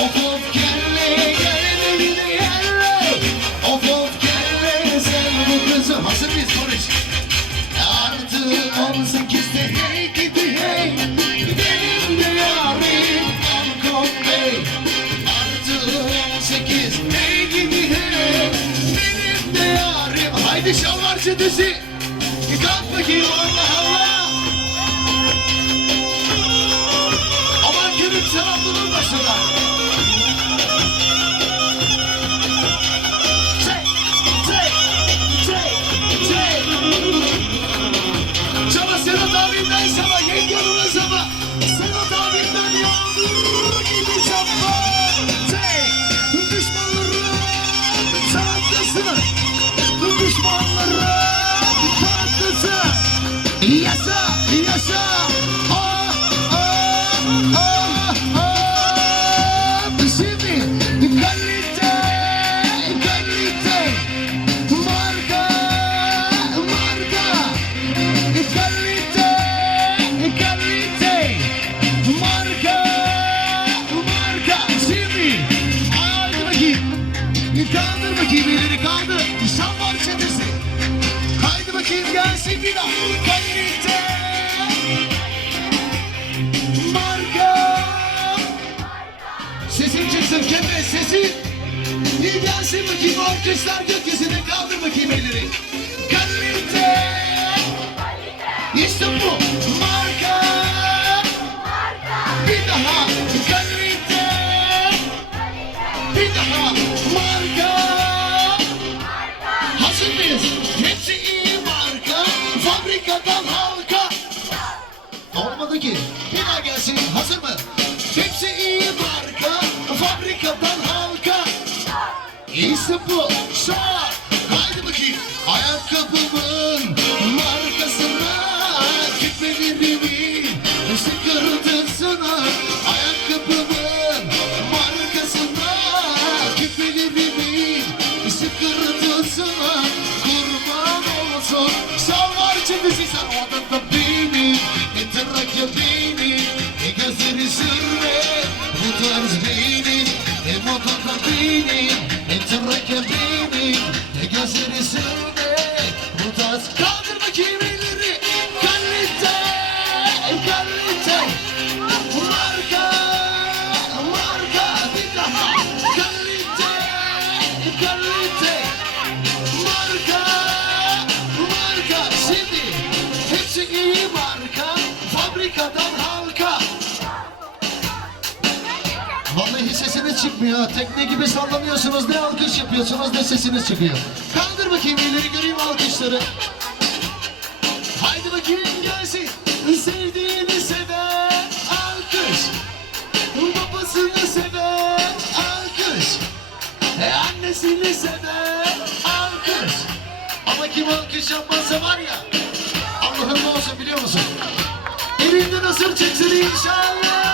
I'll go get it. Kaldır bakayım elleri kaldır. Şambar çetesi. Haydi bakayım gelsin bir daha. Kalite. Marka. Sesin çıksın kepe sesin. İyi gelsin bakayım orkestrar gökyüzüne kaldır bakayım elleri. Kalite. İşte bu. Marka. Marka. Bir daha. ki bir gelsin hazır mı? Hepsi iyi marka fabrikadan halka. İyisi bu. Sağ. Haydi bakayım ayakkabımı feeling tekne gibi sallanıyorsunuz. Ne alkış yapıyorsunuz ne sesiniz çıkıyor. Kaldır bakayım ileri göreyim alkışları. Haydi bakayım gelsin. Sevdiğini seven alkış. Babasını seven alkış. E annesini seven alkış. Ama kim alkış yapmazsa var ya. Allah'ım olsun biliyor musun? Elinden asır çeksin inşallah.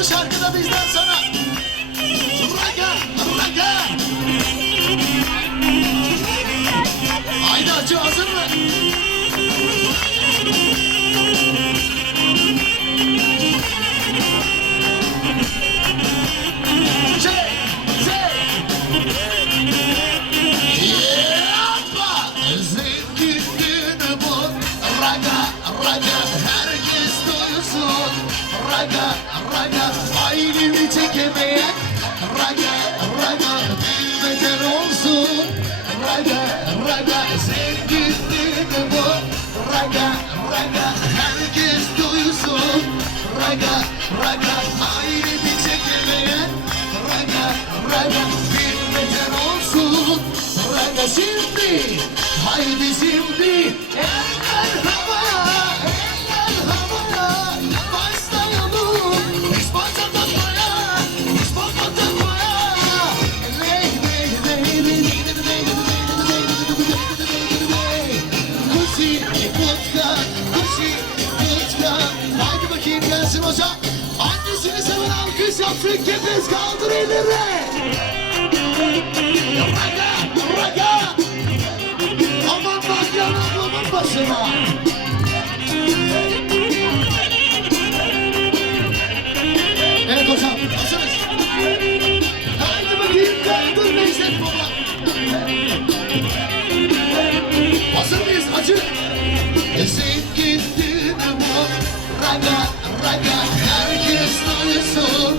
Bu şarkıda bizden sonra Raga raga bin beter olsun. Raga raga sevgisi bu. Raga raga herkes duysun. Raga raga ayreti çekemeyen Raga raga bin beter olsun. Raga şimdi Kusi, kutka, kusi, kutka. Haydi bakayım gelsin hocam. Annesini seven alkış yapsın. Kepez kaldır elleri. Raga, raga. Aman bak yan ablamın başına. Evet hocam, hazırız. Haydi bakayım kaldır Necdet Baba. Acı. Ezip gittin ama raga raga herkes duysun.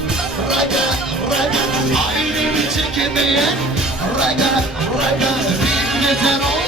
Raga raga ailemi çekemeyen raga raga bir neden olsun.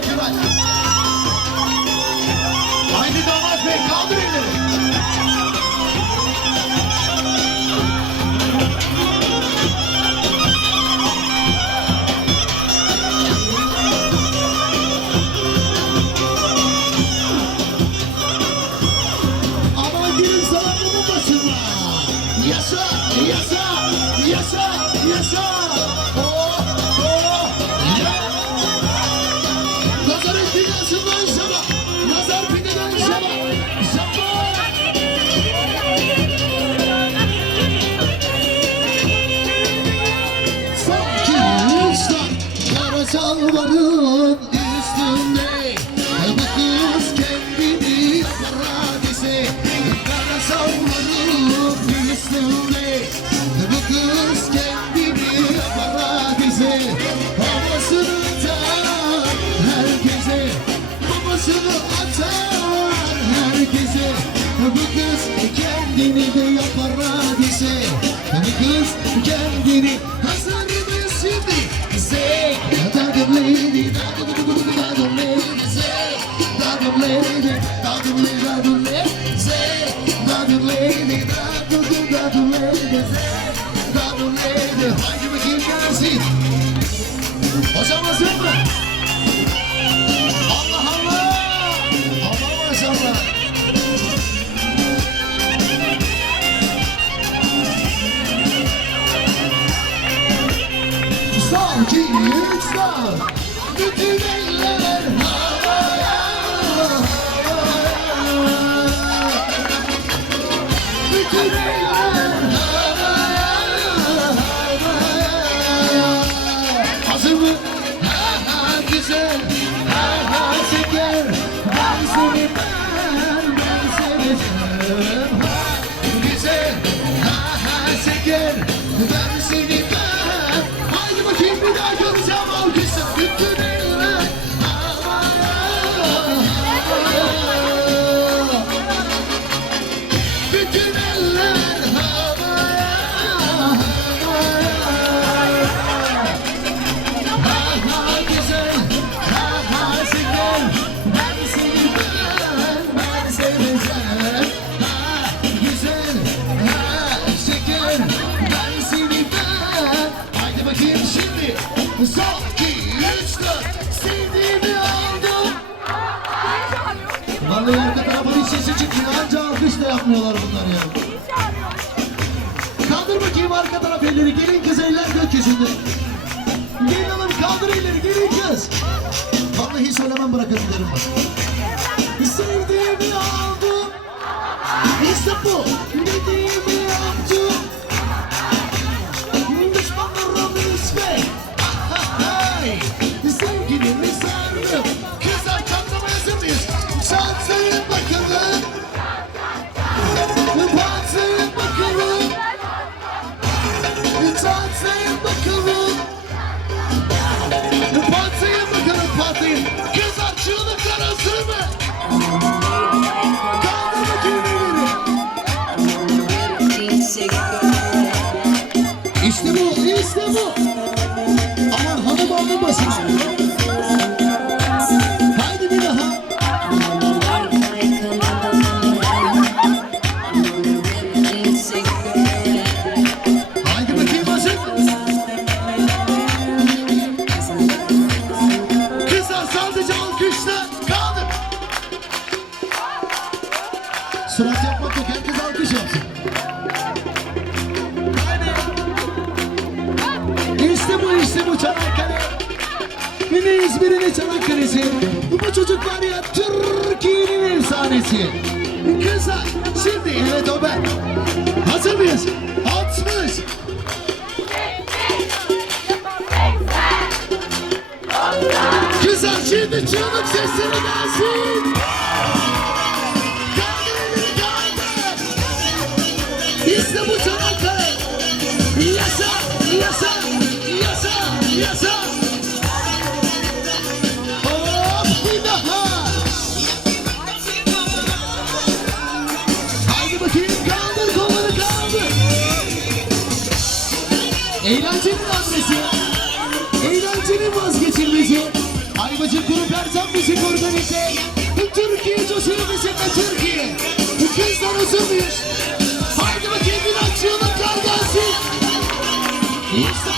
Acıbay. Haydi Damat Bey kaldır elleri. Bütün eller Üç, dört. Sevdiğimi aldım. Vallahi arka tarafın sesi çıkmıyor. Anca alkış da yapmıyorlar bunlar ya. Kaldır bakayım arka taraf. Gelin kız eller gökyüzünde. Gelin hanım kaldır elleri. Kız. Vallahi söylemem bırakın derim bak. Sevdiğimi aldım. İşte bu. Dediğimi Sadece alkışla kaldır. Surat yapmak yok, herkes alkış yapsın. İşte bu, işte bu Çanakkale. Yine İzmir'in Çanakkale'si. Bu çocuk var ya Türkiye'nin efsanesi. Kızlar, şimdi evet o ben. Hazır mıyız? Şimdi çığlık sesleri gelsin. Kaldır elini kaldır. Bu Çanakkale. Yasa, yasa, yasa, yasa. Hop bir daha. Haydi bakayım kaldır kolları kaldır. Eğlencenin adresi. Ayvacık Grup Erzan Müzik Organize. Türkiye coşuyor bizimle Türkiye. Kızlar hazır mıyız? Haydi bakayım biraz çığlıklar gelsin. İşte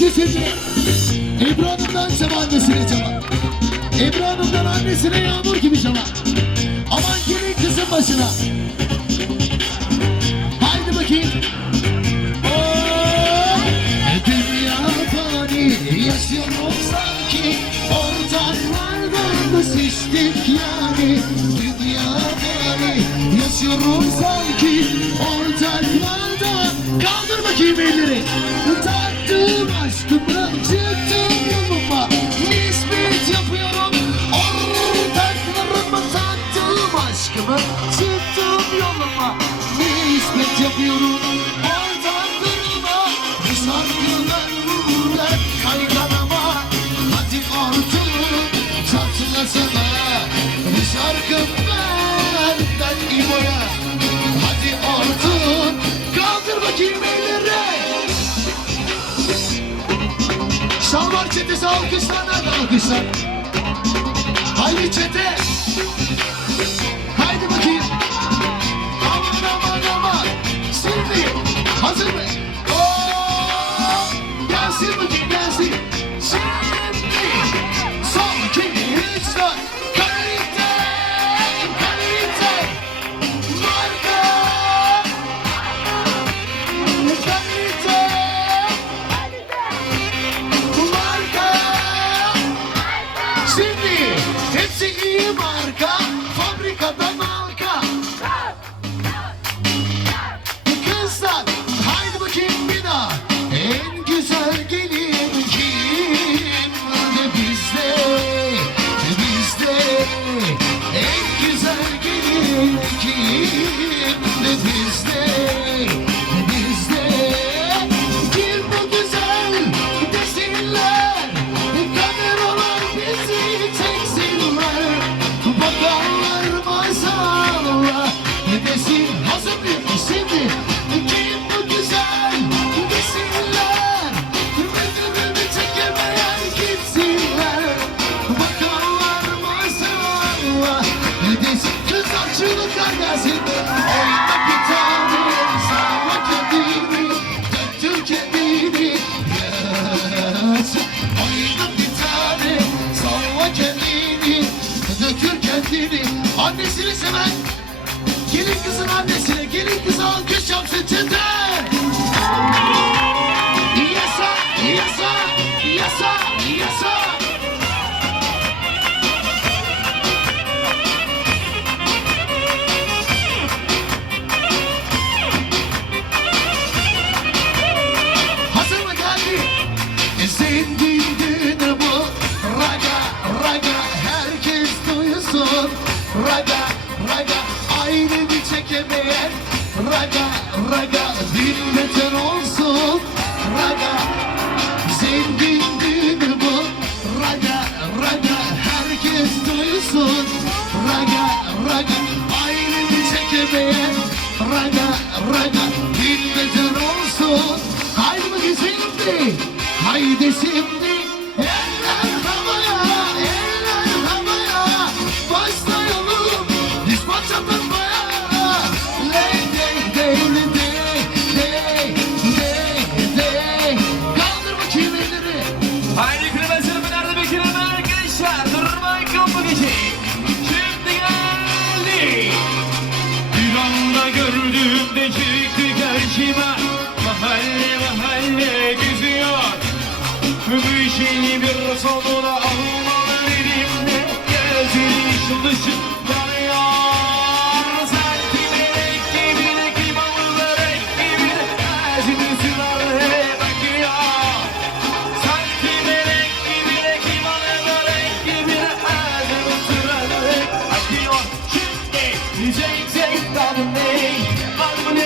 alkışlar gökyüzünde Ebru Hanım'dan Şema annesine Şema Ebru Hanım'dan annesine Yağmur gibi Şema Aman gelin kızın başına Herkes alkışlanan alkışlar. Haydi çete. Haydi bakayım. Aman aman aman. Şimdi hazır mı? Gelin kızın annesine, gelin kızı alkış yapsın çete. Рога, рога. sonuna almalı elimle Gözleri ışıl ışıl yanıyor Sanki melek gibi de kim alır renk gibi de Gözünü Sanki melek gibi de kim alır renk gibi de Gözünü sürer bakıyor. Şimdi diyeceksin tanım ne Almanı